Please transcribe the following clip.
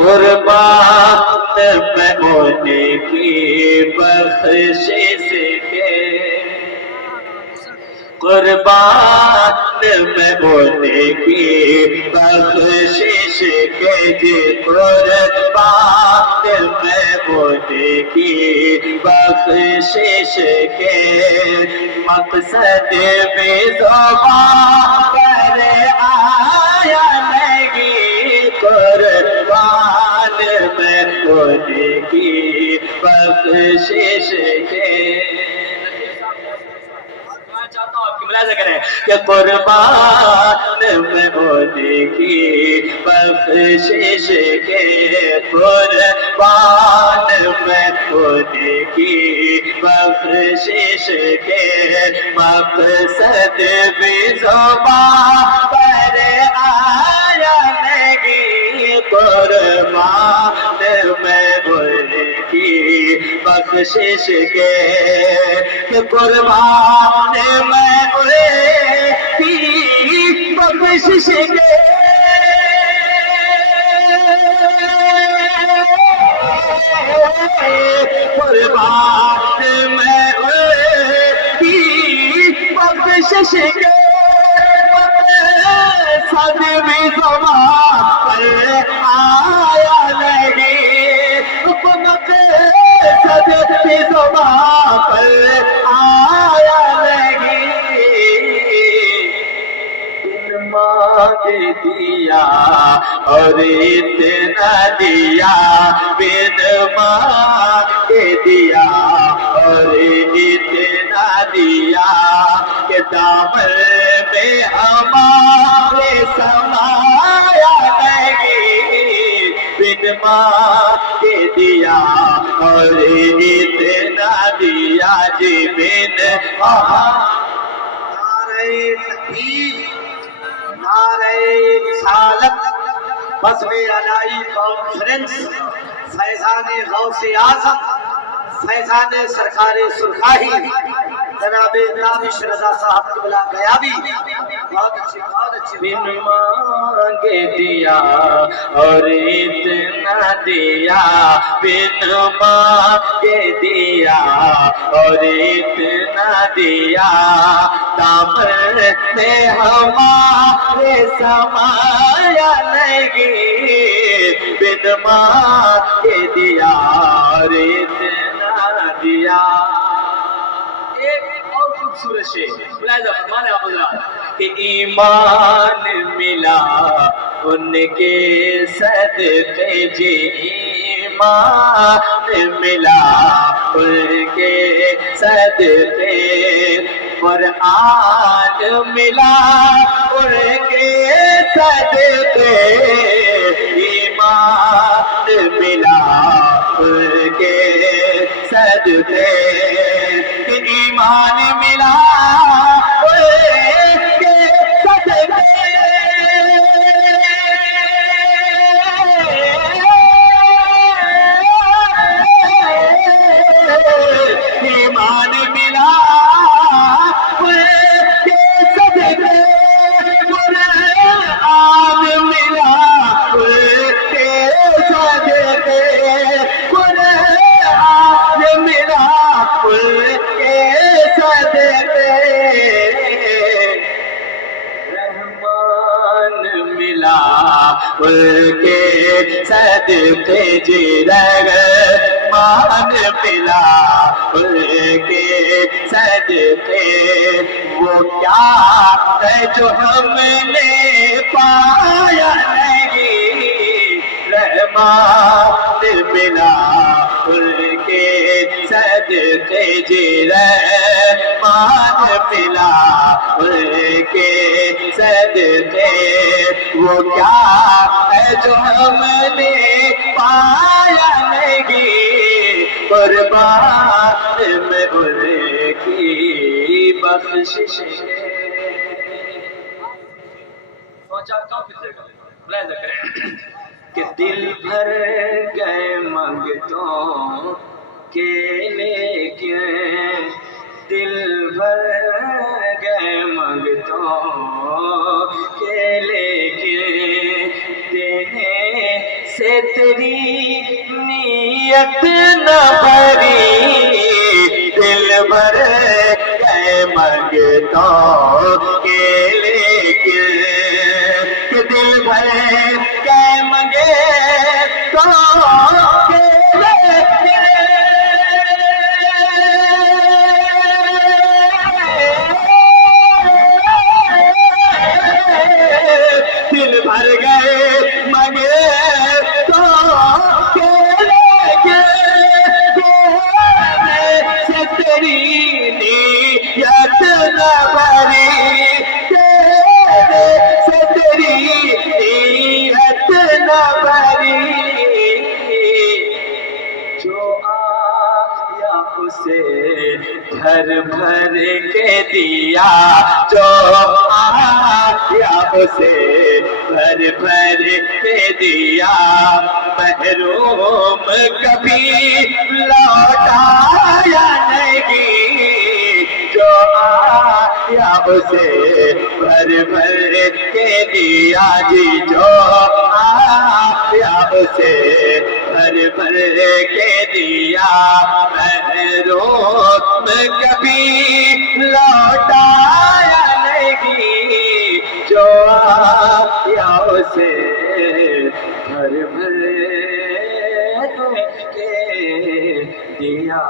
قربان میں ان کی بخشش کے قربان میں ان کی بخشش کے جی قربان میں ان کی بخشش کے مقصد بھی زبان پر آیا نہیں قربان میں ان کی بخشش کے ملاحظہ کریں کہ قربان میں ان کی بخشش کے قربان میں ان کی بخشش کے مقصد بھی زبان پر آیا نہیں قربان میں ان کی بخشش کے کہ قربان میں کی بخشش کے قربان میں کی بخشش کے مقصد بھی زبان پر آیا نہیں مقصد بھی زبان پر آیا مانگ دیا اور اتنا دیا بن مانگ دیا اور اتنا دیا کہ دامن میں ہمارے سمایا نہیں بن مانگ دیا اور اتنا دیا جی بن نعرہ رسالت بزم الہی کانفرنس فیضان غوث اعظم فیضان سرکار سرخاہی جناب دانش رضا صاحب قبلہ غیابی بہت اچھی بن مانگ دیا اور اتنا دیا بن مانگ دیا اور اتنا دیا دامن میں ہمارے سمایا نہیں بن مانگ دیا اور اتنا دیا خوبصورت شعر ملاحظہ فرمانے آپ حضرات کہ ایمان ملا ان کے صدقے جی ایمان ملا ان کے صدقے قرآن ملا ان کے صدقے ایمان ملا ان کے صدقے ایمان ملا ایمان ملا قرآن ملا قرآن ملا رحمان ملا ان کے صدقے جی رحمان ملا ان کے صدقے وہ کیا ہے جو ہم نے پایا نہیں رحمان ملا ان کے صدقے جی رحمان ملا ان کے صدقے وہ کیا ہے جو ہم نے پایا نہیں قربان میں ان کی بخشش کہ دل بھر گئے منگتوں کے لیکن دل بھر گئے منگتوں کے لیکن دینے سے تیری نیت نہ بھری دل بھر گئے منگتوں کے لیکن کہ دل بھر گئے منگتوں کے لیکن دل بھر گئے منگتوں کے لیکن سے تیری نیت نہ بھری سے تیری نیت نہ بھری جو آیا اسے بھر بھر کے دیا جو آیا اسے بھر بھر کے دیا محروم کبھی لوٹایا نہیں جو آیا اسے بھر بھر کے دیا جی جو آیا اسے بھر بھر کے دیا محروم کبھی لوٹایا نہیں جو آیا اسے بھر بھر کے دیا